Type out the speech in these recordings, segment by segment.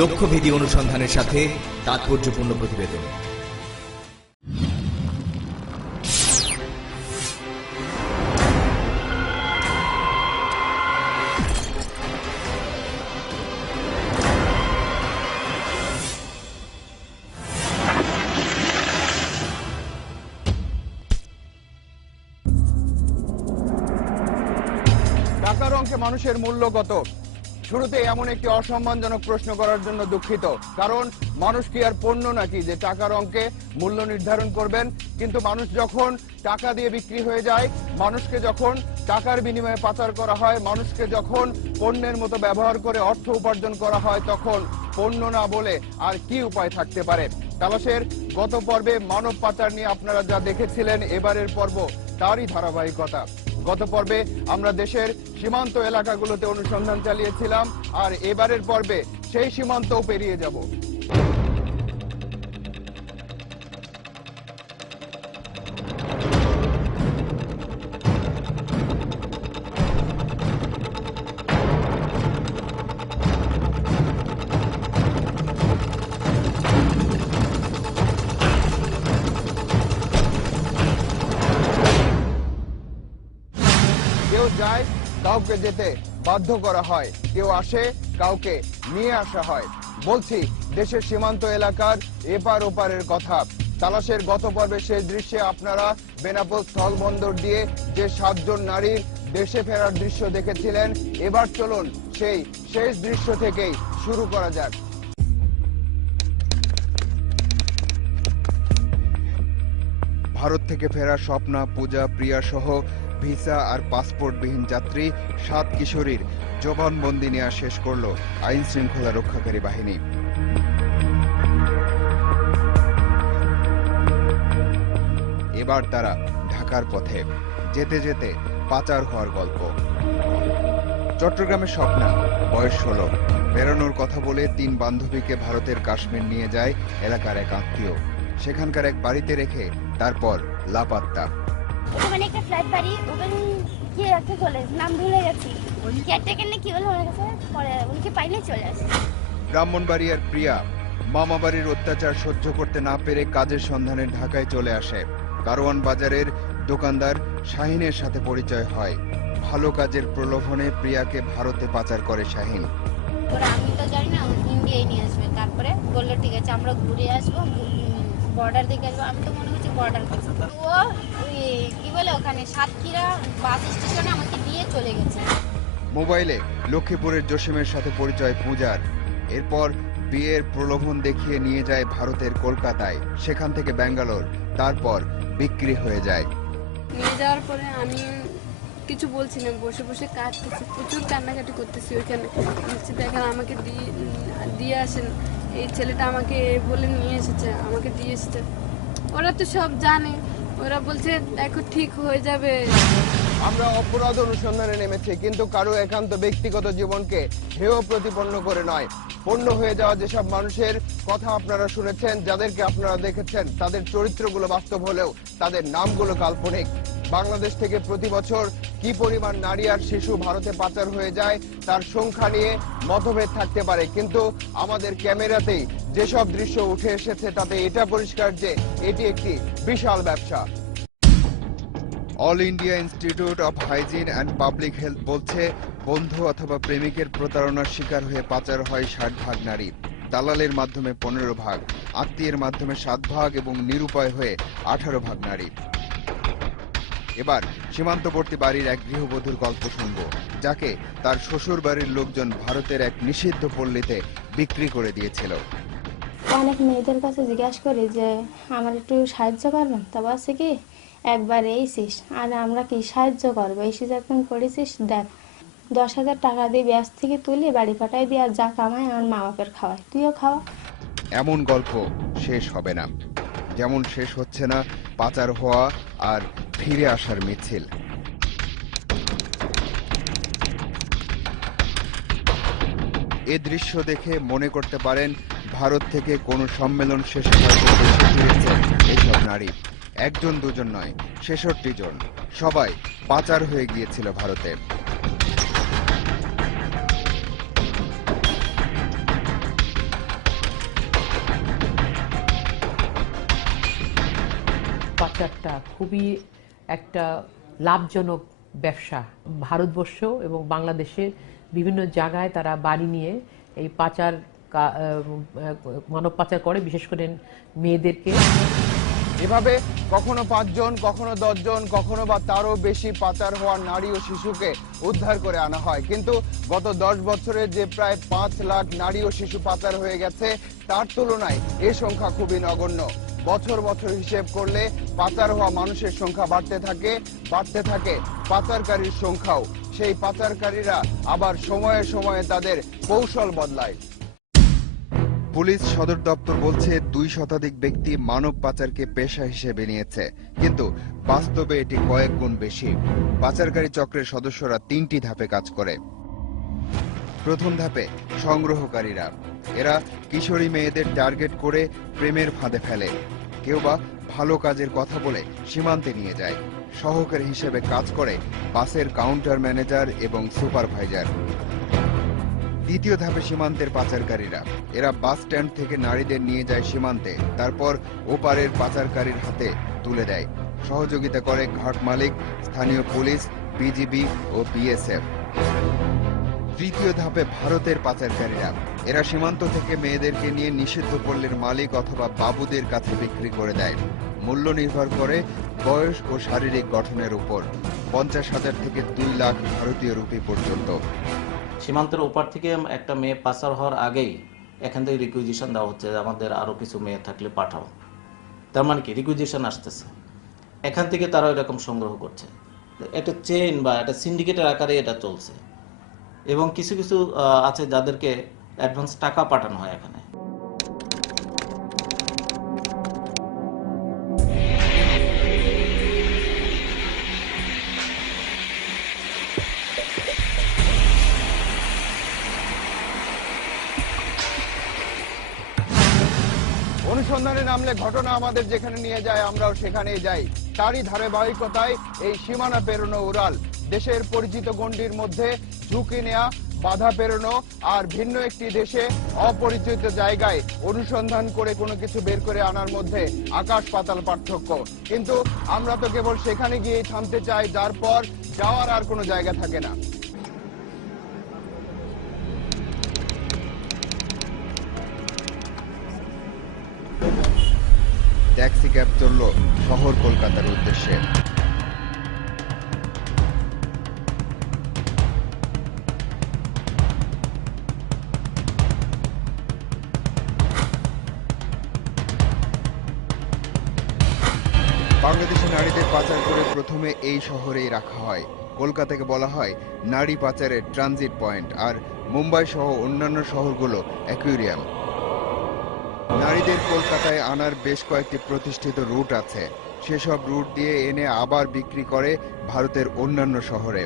লক্ষ্যভেদী অনুসন্ধানের সাথে তাৎপর্যপূর্ণ প্রতিবেদন। টাকার অঙ্কে মানুষের মূল্য কত? শুরুতে এমন একটি অসম্মানজনক প্রশ্ন করার জন্য দুঃখিত, কারণ মানুষ কি আর পণ্য নাকি যে টাকার অঙ্কে মূল্য নির্ধারণ করবেন? কিন্তু মানুষ যখন টাকা দিয়ে বিক্রি হয়ে যায়, মানুষকে যখন টাকার বিনিময়ে পাচার করা হয়, মানুষকে যখন পণ্যের মতো ব্যবহার করে অর্থ উপার্জন করা হয়, তখন পণ্য না বলে আর কি উপায় থাকতে পারে? তালাশের গত পর্বে মানব পাচার নিয়ে আপনারা যা দেখেছিলেন, এবারের পর্ব তারই ধারাবাহিকতা। গত পর্বে আমরা দেশের সীমান্ত এলাকাগুলোতে অনুসন্ধান চালিয়েছিলাম, আর এবারের পর্বে সেই সীমান্তও পেরিয়ে যাব। কেউ যায়, কাউকে যেতে বাধ্য করা হয়, কেউ আসে, কাউকে নিয়ে আসা হয়। বলছি দেশের সীমান্ত এলাকার এপার ওপারের কথা। তালাশের গত পর্বে শেষ দৃশ্যে আপনারা বেনাপোল স্থলবন্দর দিয়ে যে 7 জন নারীর দেশে ফেরার দৃশ্য দেখেছিলেন। এবার চলুন সেই শেষ দৃশ্য থেকেই শুরু করা যাক। ভারত থেকে ফেরা স্বপ্না, পূজা, প্রিয়া সহ ভিসা আর পাসপোর্টবিহীন যাত্রী 7 কিশোরীর জবানবন্দি নেওয়া শেষ করল আইন শৃঙ্খলা রক্ষাকারী বাহিনী। এবার তারা ঢাকার পথে, যেতে যেতে পাচার হওয়ার গল্প। চট্টগ্রামের স্বপ্না, বয়স 16, বেরোনোর কথা বলে 3 বান্ধবীকে ভারতের কাশ্মীর নিয়ে যায় এলাকার এক আত্মীয়। সেখানকার এক বাড়িতে রেখে তারপর লাপাত্তা। ওখানে একটা ফ্ল্যাট বাড়ি, ওখানে কি একটা কলেজ নাম ভুলে গেছি, কেয়ারটেকার না কি বলে আমার কাছে, পরে উনকে পাইলে চলে আসে। ব্রাহ্মণবাড়িয়ার প্রিয়া মামা বাড়ির অত্যাচার সহ্য করতে না পেরে কাজের সন্ধানে ঢাকায় চলে আসে। কারওয়ান বাজারের দোকানদার শাহিনের সাথে পরিচয় হয়। ভালো কাজের প্রলোভনে প্রিয়াকে ভারতে পাচার করে শাহিন। ওরা আমি তো জানি না, ইন্ডিয়ায় নিয়ে আসবে। তারপরে বললো ঠিক আছে আমরা ঘুরে আসবো, বর্ডার দেখে আসবো। আমি তো মনে করছি বর্ডার করছি, ও কি বলে ওখানে সাতক্ষীরা বাস স্টেশনে আমাকে দিয়ে চলে গেছে। মোবাইলে লক্ষ্মীপুরের জসিমের সাথে পরিচয় পূজার। এরপর বিয়ের প্রলোভন দেখিয়ে নিয়ে যায় ভারতের কলকাতায়, সেখান থেকে ব্যাঙ্গালোর, তারপর বিক্রি হয়ে যায়। নিয়ে যাওয়ার পরে আমি কিছু বলছি না, বসে বসে কাঁদতেছি, প্রচুর কান্নাকাটি করতেছি। ওইখানে দেখেন আমাকে দিয়ে আসেন, এই ছেলেটা আমাকে বলে নিয়ে এসেছে, আমাকে দিয়ে এসেছে। ওরা তো সব জানে, ওরা বলছে দেখো ঠিক হয়ে যাবে। আমরা অপরাধ অনুসন্ধানে নেমেছি, কিন্তু কারো একান্ত ব্যক্তিগত জীবনকে হেয় প্রতিপন্ন করে নয়। পণ্য হয়ে যাওয়া যেসব মানুষের কথা আপনারা শুনেছেন, যাদেরকে আপনারা দেখেছেন, তাদের চরিত্রগুলো বাস্তব হলেও তাদের নামগুলো কাল্পনিক। বাংলাদেশ থেকে প্রতি বছর কি পরিমাণ নারী আর শিশু ভারতে পাচার হয়ে যায় তার সংখ্যা নিয়ে মতভেদ থাকতে পারে, কিন্তু আমাদের ক্যামেরাতেই যেসব দৃশ্য উঠে এসেছে তাতে এটা পরিষ্কার যে এটি একটি বিশাল ব্যবসা। All India institute of hygiene and public health বলছে, বন্ধু অথবা প্রেমিকের প্রতারণার শিকার হয়ে পাচার হয় 60 ভাগ নারী। দালালের মাধ্যমে 15 ভাগ, আত্মীয়ের মাধ্যমে 7 ভাগ এবং নিরুপায় হয়ে 18 ভাগ নারী। এবার সীমান্তবর্তী বাড়ির এক গৃহবধূর গল্প শুনব, যাকে তার শ্বশুর বাড়ির লোকজন ভারতের এক নিষিদ্ধ পল্লীতে বিক্রি করে দিয়েছিল। অনেক মেয়েদের কাছে জিজ্ঞাসা করি যে আমার একটু সাহায্য করবেন, তা বলছে কি একবার এইছিস আর আমরা কি সাহায্য করবো, এসে যখন করেছিস দেখ 10,000 টাকা দিয়ে ব্যাস থেকে তুলে বাড়ি পাঠাই দিয়ে, আর যা কামাই আমার মা বাপের খাওয়ায়, তুইও খাওয়া। এমন গল্প শেষ হবে না, যেমন শেষ হচ্ছে না পাচার হওয়া আর ফিরে আসার মিছিল। এ দৃশ্য দেখে মনে করতে পারেন ভারত থেকে কোনো সম্মেলন শেষে হয়তো দেশে ফিরেছেন এসব নারী। 1 2 নয়, 66 জন, সবাই পাচার হয়ে গিয়েছিল ভারতে। পাচারটা খুবই একটা লাভজনক ব্যবসা। ভারতবর্ষ এবং বাংলাদেশের বিভিন্ন জায়গায় তারা বাড়ি নিয়ে এই মানব পাচার করে, বিশেষ করে মেয়েদেরকে। এভাবে কখনো 5 জন, কখনো 10 জন, কখনো বা তারও বেশি পাচার হওয়া নারী ও শিশুকে উদ্ধার করে আনা হয়। কিন্তু গত 10 বছরে যে প্রায় 5 লাখ নারী ও শিশু পাচার হয়ে গেছে, তার তুলনায় এ সংখ্যা খুবই নগণ্য। বছর বছর হিসেব করলে পাচার হওয়া মানুষের সংখ্যা বাড়তে থাকে পাচারকারীর সংখ্যাও। সেই পাচারকারীরা আবার সময়ে সময়ে তাদের কৌশল বদলায়। পুলিশ সদর দপ্তর বলছে 2 শতাধিক ব্যক্তি মানব পাচারকে পেশা হিসেবে নিয়েছে, কিন্তু বাস্তবে এটি কয়েক গুণ বেশি। পাচারকারী চক্রের সদস্যরা 3টি ধাপে কাজ করে। প্রথম ধাপে সংগ্রহকারীরা, এরা কিশোরী মেয়েদের টার্গেট করে প্রেমের ফাঁদে ফেলে। কেউ বা ভালো কাজের কথা বলে সীমান্তে নিয়ে যায়। সহকারী হিসেবে কাজ করে বাসের কাউন্টার ম্যানেজার এবং সুপারভাইজার। দ্বিতীয় ধাপে সীমান্তের পাচারকারীরা, এরা বাস স্ট্যান্ড থেকে নারীদের নিয়ে যায় সীমান্তে, তারপর ওপারের পাচারকারীর হাতে তুলে দেয়। সহযোগিতা করে ঘাট মালিক, স্থানীয় পুলিশ, বিজিবি ও বিএসএফ। তৃতীয় ধাপে ভারতের পাচারকারীরা, এরা সীমান্ত থেকে মেয়েদেরকে নিয়ে নিষিদ্ধ পল্লীর মালিক অথবা বাবুদের কাছে বিক্রি করে দেয়। মূল্য নির্ভর করে বয়স ও শারীরিক গঠনের উপর। 50,000 থেকে 2 লাখ ভারতীয় রুপি পর্যন্ত। সীমান্তের ওপার থেকে একটা মেয়ে পাচার হওয়ার আগেই এখান থেকে রিকুইজিশন দেওয়া হচ্ছে, আমাদের আরও কিছু মেয়ে থাকলে পাঠাও। তার মানে কি রিকুইজিশন আসতেছে, এখান থেকে তারা এরকম সংগ্রহ করছে। একটা চেইন বা একটা সিন্ডিকেটের আকারে এটা চলছে। এবং কিছু কিছু আছে যাদেরকে অ্যাডভান্স টাকা পাঠানো হয় এখানে। অনুসন্ধানে নামলে ঘটনা আমাদের যেখানে নিয়ে যায় আমরাও সেখানেই যাই। তারই ধারাবাহিকতায় এই সীমানা পেরোনো উড়াল, দেশের পরিচিত গণ্ডির মধ্যে ঝুঁকি নেয়া, বাধা পেরোনো আর ভিন্ন একটি দেশে অপরিচিত জায়গায় অনুসন্ধান করে কোনো কিছু বের করে আনার মধ্যে আকাশ পাতাল পার্থক্য। কিন্তু আমরা তো কেবল সেখানে গিয়েই থামতে চাই যার পর যাওয়ার আর কোনো জায়গা থাকে না। ট্যাক্সি ক্যাব চলল শহর কলকাতার উদ্দেশ্যে। বাংলাদেশি নারীদের পাচার করে প্রথমে এই শহরেই রাখা হয়। কলকাতাকে বলা হয় নারী পাচারের ট্রানজিট পয়েন্ট, আর মুম্বাই সহ অন্যান্য শহরগুলো অ্যাকুয়ারিয়াম। নারীদের কলকাতায় আনার বেশ কয়েকটি প্রতিষ্ঠিত রুট আছে। সেসব রুট দিয়ে এনে আবার বিক্রি করে ভারতের অন্যান্য শহরে।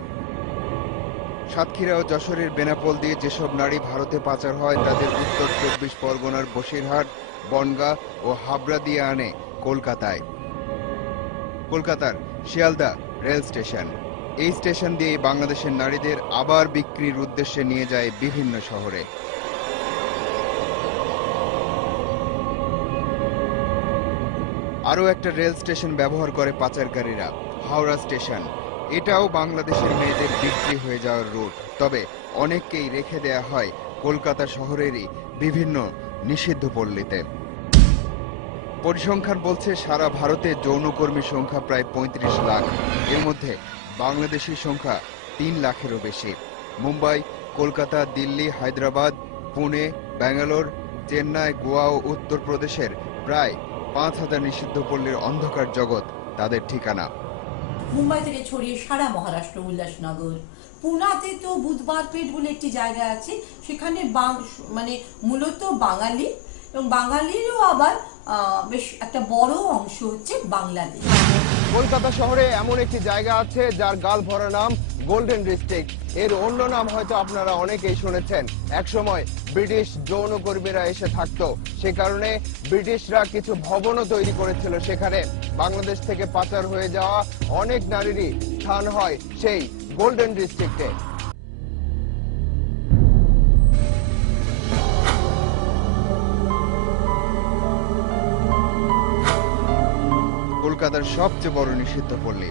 সাতক্ষীরা ও যশোরের বেনাপোল দিয়ে যেসব নারী ভারতে পাচার হয় তাদের উত্তর 24 পরগনার বসিরহাট, বনগাঁ ও হাবড়া দিয়ে আনে কলকাতায়। কলকাতার শিয়ালদা রেল স্টেশন, এই স্টেশন দিয়ে বাংলাদেশের নারীদের আবার বিক্রির উদ্দেশ্যে নিয়ে যায় বিভিন্ন শহরে। আরও একটা রেল স্টেশন ব্যবহার করে পাচারকারীরা, হাওড়া স্টেশন। এটাও বাংলাদেশের মেয়েদের বিক্রি হয়ে যাওয়ার রুট, তবে অনেককেই রেখে দেয়া হয় কলকাতা শহরেরই বিভিন্ন নিষিদ্ধ পল্লীতে। পরিসংখ্যান বলছে সারা ভারতে যৌনকর্মীর সংখ্যা প্রায় 35 লাখ। এর মধ্যে বাংলাদেশির সংখ্যা 3 লাখেরও বেশি। মুম্বাই, কলকাতা, দিল্লি, হায়দ্রাবাদ, পুনে, ব্যাঙ্গালোর, চেন্নাই, গোয়া ও উত্তরপ্রদেশের প্রায় 5,000 নিষিদ্ধ পল্লীর অন্ধকার জগৎ তাদের ঠিকানা। মুম্বাই থেকে ছড়িয়ে সারা মহারাষ্ট্র, উল্লাসনগর, পুনাতে তো বুধবার পেট বলে একটি জায়গা আছে, সেখানে মানে মূলত বাঙালি এবং বাঙালিরও আবার বেশ একটা বড় অংশ হচ্ছে বাংলাদেশ। কলকাতা শহরে এমন একটি জায়গা আছে যার গাল ভরা নাম গোল্ডেন ডিস্ট্রিক্ট। এর অন্য নাম হয়তো আপনারা অনেকেই শুনেছেন। একসময় ব্রিটিশ যৌনকর্মীরা এসে থাকতো, সে কারণে ব্রিটিশরা কিছু ভবনও তৈরি করেছিল সেখানে। বাংলাদেশ থেকে পাচার হয়ে যাওয়া অনেক নারীরই স্থান হয় সেই গোল্ডেন ডিস্ট্রিক্টে। কলকাতার সবচেয়ে বড় নিষিদ্ধ পল্লী।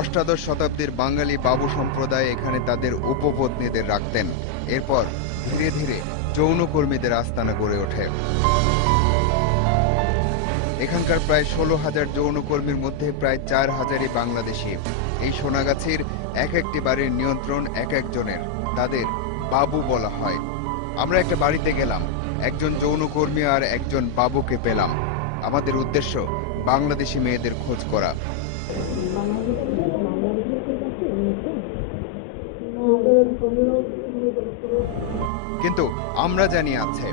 অষ্টাদশ শতাব্দীর বাঙালি বাবু সম্প্রদায় এখানে তাদের উপপত্নীদের রাখতেন। এরপর ধীরে ধীরে যৌনকর্মীদের আস্তানা গড়ে ওঠে। এখানকার প্রায় 16,000 যৌনকর্মীর মধ্যে প্রায় 4,000ই বাংলাদেশি। এই সোনাগাছির এক একটি বাড়ির নিয়ন্ত্রণ এক একজনের, তাদের বাবু বলা হয়। আমরা একটা বাড়িতে গেলাম, একজন যৌনকর্মী আর একজন বাবুকে পেলাম। আমাদের উদ্দেশ্য বাংলাদেশি মেয়েদের খোঁজ করা। কিন্তু আমরা জানি আছে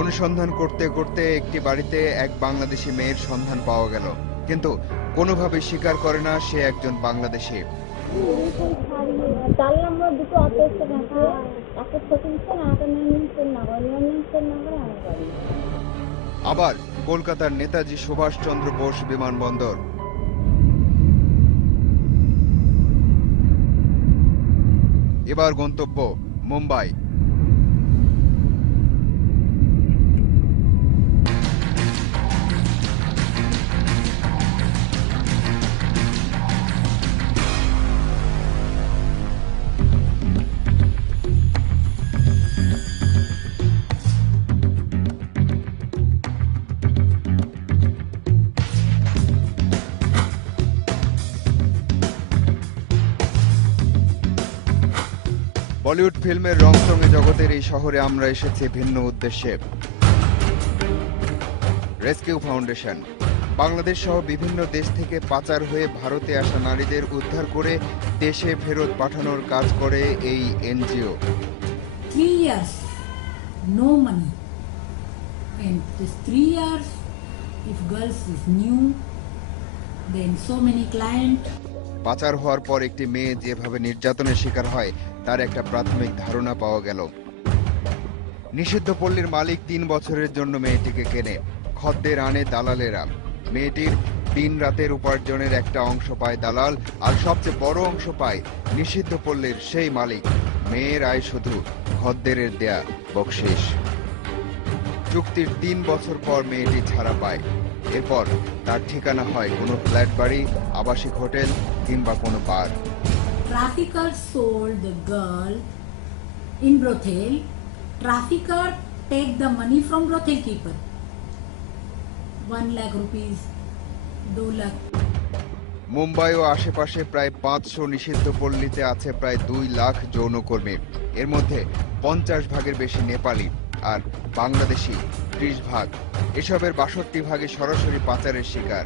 অনুসন্ধান করতে করতে একটি বাড়িতে এক বাংলাদেশি মেয়ের সন্ধান পাওয়া গেল, কিন্তু কোনোভাবে স্বীকার করে না সে একজন বাংলাদেশি। আবার কলকাতার নেতাজি সুভাষচন্দ্র বোস বিমানবন্দর। এবার গন্তব্য মুম্বাই। বলিউড ফিল্মের রংচঙে জগতের এই শহরে আমরা এসেছি ভিন্ন উদ্দেশ্যে। রেস্কিউ ফাউন্ডেশন বাংলাদেশ সহ বিভিন্ন দেশ থেকে পাচার হয়ে ভারতে আসা নারীদের উদ্ধার করে দেশে ফেরত পাঠানোর কাজ করে এই NGO. 3 years, no money. And this 3 years, if girls is new, then so many clients. পাচার হওয়ার পর একটি মেয়ে যেভাবে নির্যাতনের শিকার হয় তার একটা প্রাথমিক ধারণা পাওয়া গেল। নিষিদ্ধ পল্লীর মালিক 3 বছরের জন্য মেয়েটিকে কেনে, খদ্দের আনে দালালেরা। মেয়েটির দিন রাতের উপার্জনের একটা অংশ পায় দালাল, আর সবচেয়ে বড় অংশ পায় নিষিদ্ধ পল্লীর সেই মালিক। মেয়ের আয় শুধু খদ্দেরের দেয়া বকশিশ। চুক্তির 3 বছর পর মেয়েটি ছাড়া পায়। এরপর তার ঠিকানা হয় কোনো ফ্ল্যাট বাড়ি, আবাসিক হোটেল কিংবা কোনো বার। Traffickers sold the girl in brothel. Trafficker take the money from brothel keeper. 1 lakh rupees, 2 lakh. Mumbai ও আশেপাশে প্রায় 500 নিষিদ্ধ পল্লীতে আছে প্রায় 2 লাখ যৌনকর্মী। এর মধ্যে 50 ভাগের বেশি নেপালি আর বাংলাদেশি 30 ভাগ। এসবের 62 ভাগে সরাসরি পাচারের শিকার।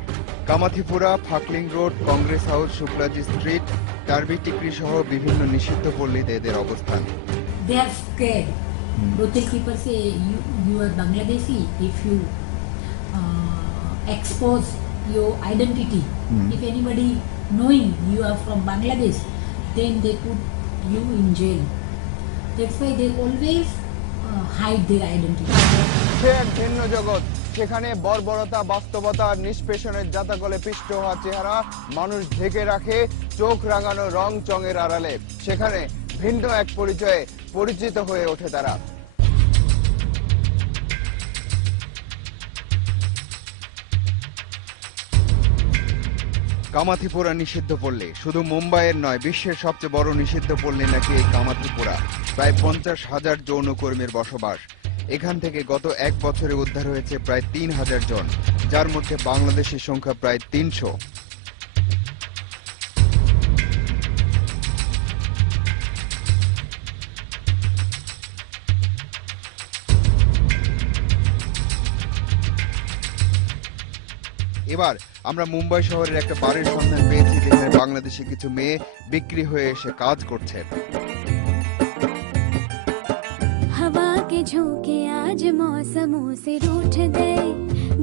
Kamathipura, Falkland road, Congress House, Shuklaji street, টার্বি টিকরি সহ বিভিন্ন নিষিদ্ধ পল্লীতে এদের অবস্থান। They are scared. Brothel keeper say you are Bangladeshi. If you expose your identity, if anybody knowing you are from Bangladesh, then they put you in jail. That's why they always hide their identity. সে এক ভিন্ন জগৎ, সেখানে বর্বরতা, বাস্তবতা আর নিষ্পেষণের জাতাকলে পিষ্ট হওয়া চেহারা মানুষ ঢেকে রাখে চোখ রাঙানো রং চঙের আড়ালে। সেখানে ভিন্ন এক পরিচয়ে পরিচিত হয়ে ওঠে তারা। কামাথিপুরা নিষিদ্ধ পল্লী শুধু মুম্বাইয়ের নয়, বিশ্বের সবচেয়ে বড় নিষিদ্ধ পল্লী নাকি এই কামাথিপুরা। প্রায় 50,000 যৌনকর্মীর বসবাস। এখান থেকে গত 1 বছরে উদ্ধার হয়েছে প্রায় 3,000 জন, যার মধ্যে বাংলাদেশের সংখ্যা প্রায় 300। এবার আমরা মুম্বাই শহরের একটা বাড়ির সন্ধান পেয়েছি যেখানে বাংলাদেশি কিছু মেয়ে বিক্রি হয়ে এসে কাজ করছে। हवा के झोंके आज मौसमों से रूठ गए,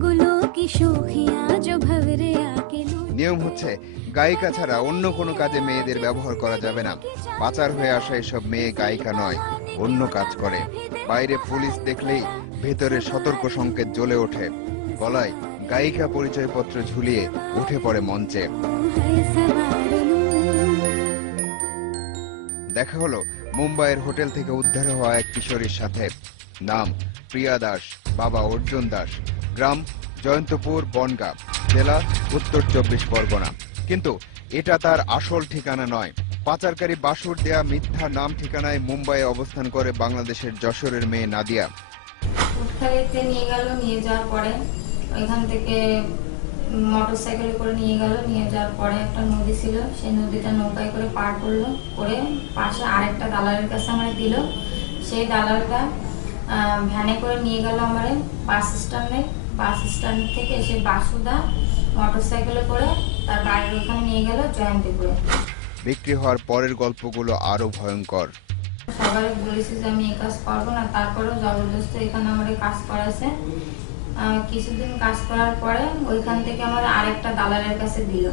गुलों की शोखियां जो भंवरे आके নিয়ম হচ্ছে গায়িকা ছাড়া অন্য কোনো কাজে মেয়েদের ব্যবহার করা যাবে না। পাচার হয়ে আসা এসব মেয়ে গায়িকা নয়, অন্য কাজ করে। বাইরে পুলিশ দেখলেই ভেতরে সতর্ক সংকেত জ্বলে ওঠে। গলায় গায়িকা পরিচয়পত্র ঝুলিয়ে উঠে পড়ে মঞ্চে। দেখা হলো মুম্বাইয়ের হোটেল থেকে উদ্ধার হওয়া এক কিশোরীর সাথে। নাম প্রিয়া দাস। বাবা অর্জুন দাস, গ্রাম জয়ন্তপুর বনগাঁ, জেলা উত্তর 24 পরগনা। কিন্তু এটা তার আসল ঠিকানা নয়। পাচারকারী বাসুর দেয়া মিথ্যা নাম ঠিকানায় মুম্বাইয়ে অবস্থান করে বাংলাদেশের যশোরের মেয়ে নাদিয়া। উৎখালিতে নিয়ে গেল, নিয়ে যাওয়ার পরে ওইখান থেকে মোটরসাইকেলে করে নিয়ে গেল। নিয়ে যাওয়ার পরে একটা নদী ছিল, সেই নদীটা নৌকায় করে পার করলো, করে পাশে আরেকটা দালালের কাছে আমার দিল। সেই দালালটা ভ্যানে করে নিয়ে গেল আমার বাস স্ট্যান্ডে। বাস স্ট্যান্ড থেকে এসে বাসুদা মোটরসাইকেলে করে তার বাড়ির ওখানে নিয়ে গেল জয়ন্তীপুরে। বিক্রি হওয়ার পরের গল্পগুলো আরো ভয়ঙ্কর। সবাই বলেছি যে আমি এই কাজ করবো না, তারপরেও জবরদস্তি এখানে আমার কাজ করাছে। কিছুদিন কাজ করার পরে ওইখান থেকে আমার আরেকটা দালালের কাছে দিল।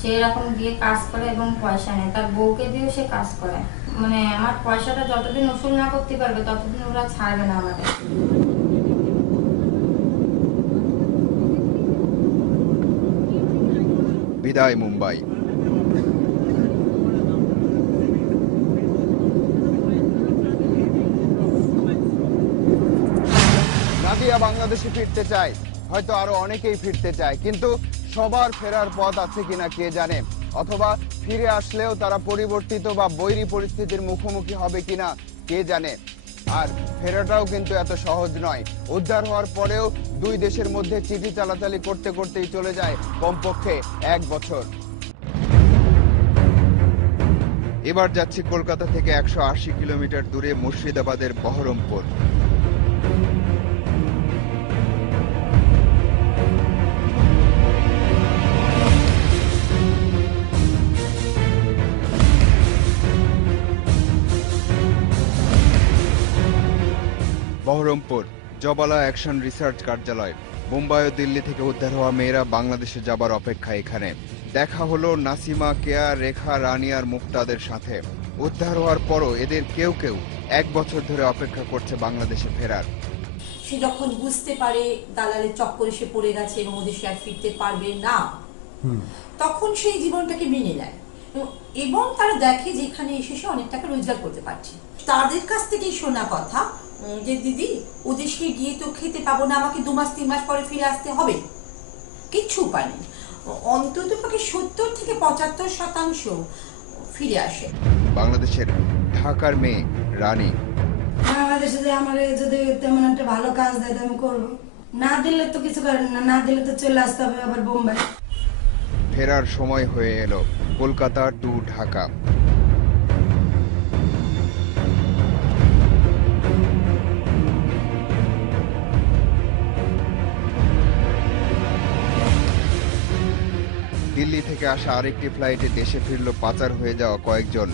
সেই রকম দিয়ে কাজ করে এবং পয়সা নেয়, তার বউকে দিয়েও সে কাজ করে। মানে আমার পয়সাটা যতদিন উসুল না করতে পারবে ততদিন ওরা ছাড়বে না আমাকে। বিদায় মুম্বাই। নাদিয়া বাংলাদেশে ফিরতে চায়, হয়তো আরো অনেকেই ফিরতে চায়, কিন্তু সবার ফেরার পথ আছে কিনা কে জানে। অথবা ফিরে আসলেও তারা পরিবর্তিত বা বৈরী পরিস্থিতির মুখোমুখি হবে কিনা কে জানে। আর ফেরাটাও কিন্তু এত সহজ নয়। উদ্ধার হওয়ার পরেও দুই দেশের মধ্যে চিঠি চালাচালি করতে করতেই চলে যায় কমপক্ষে 1 বছর। এবার যাচ্ছি কলকাতা থেকে 180 কিলোমিটার দূরে মুর্শিদাবাদের বহরমপুর। বহরমপুর জবালা অ্যাকশন রিসার্চ কার্যালয়। মুম্বাই ও দিল্লি থেকে উদ্ধার হওয়া মেয়েরা বাংলাদেশে যাবার অপেক্ষা এখানে। দেখা হলো নাসিমা, কেয়া, রেখা, রানী আর মুক্তাদের সাথে। উদ্ধার হওয়ার পরও এদের কেউ কেউ 1 বছর ধরে অপেক্ষা করছে বাংলাদেশে ফেরার। সে যখন বুঝতে পারে দালালের চক্করে সে পড়ে গেছে এবং ওদের সে আর ফিরতে পারবে না, তখন সেই জীবনটাকে মেনে নেয় এবং তারা দেখে যে এখানে এসে সে অনেক টাকা রোজগার করতে পারছে। তাদের কাছ থেকেই শোনা কথা যে দিদি ওদেশকে গিয়ে তো খেতে পাবো না, আমাকে 2 মাস 3 মাস পরে ফিরে আসতে হবে। কিচ্ছু উপায় নেই, অন্তত পক্ষে 70 থেকে 75% ফিরে আসে। বাংলাদেশের ঢাকার মেয়ে রানী। বাংলাদেশে যে আমার যদি তেমন একটা ভালো কাজ দেয় আমি করবো, না দিলে তো কিছু করেন না, না দিলে তো চলে আসতে হবে আবার বোম্বাই। ফেরার সময় হয়ে এলো। কলকাতা টু ঢাকা। দিল্লি থেকে আসা আরেকটি ফ্লাইটে দেশে ফিরল পাচার হয়ে যাওয়া কয়েকজন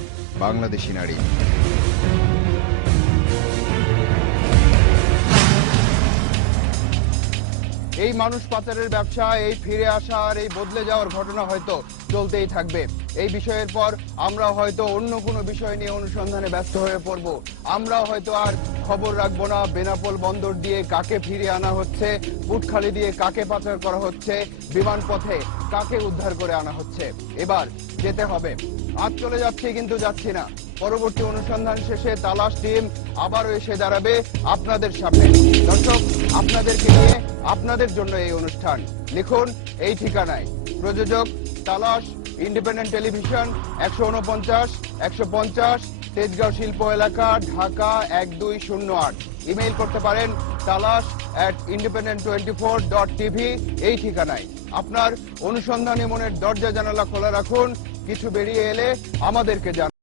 বাংলাদেশি নারী। এই মানুষ পাচারের ব্যবসা, এই ফিরে আসা আর এই বদলে যাওয়ার ঘটনা হয়তো চলতেই থাকবে। এই বিষয়ের পর আমরা হয়তো অন্য কোনো বিষয় নিয়ে অনুসন্ধানে ব্যস্ত হয়ে পড়ব। আমরাও হয়তো আর খবর রাখবো না বেনাপোল বন্দর দিয়ে কাকে ফিরে আনা হচ্ছে, পুটখালি দিয়ে কাকে পাচার করা হচ্ছে, বিমান পথে কাকে উদ্ধার করে আনা হচ্ছে। এবার যেতে হবে। আজ চলে যাচ্ছি কিন্তু যাচ্ছি না। পরবর্তী অনুসন্ধান শেষে তালাশ টিম আবারও এসে দাঁড়াবে আপনাদের সামনে। দর্শক, আপনাদেরকে নিয়ে, আপনাদের জন্য এই অনুষ্ঠান। লিখুন এই ঠিকানায়। প্রযোজক তালাশ, ইন্ডিপেন্ডেন্ট টেলিভিশন, 149 150 তেজগাঁও শিল্প এলাকা, ঢাকা 1208। ইমেইল করতে পারেন talash@independent24.tv এই ঠিকানায়। আপনার অনুসন্ধানী মনের দরজা জানালা খোলা রাখুন। কিছু বেরিয়ে এলে আমাদেরকে জানান।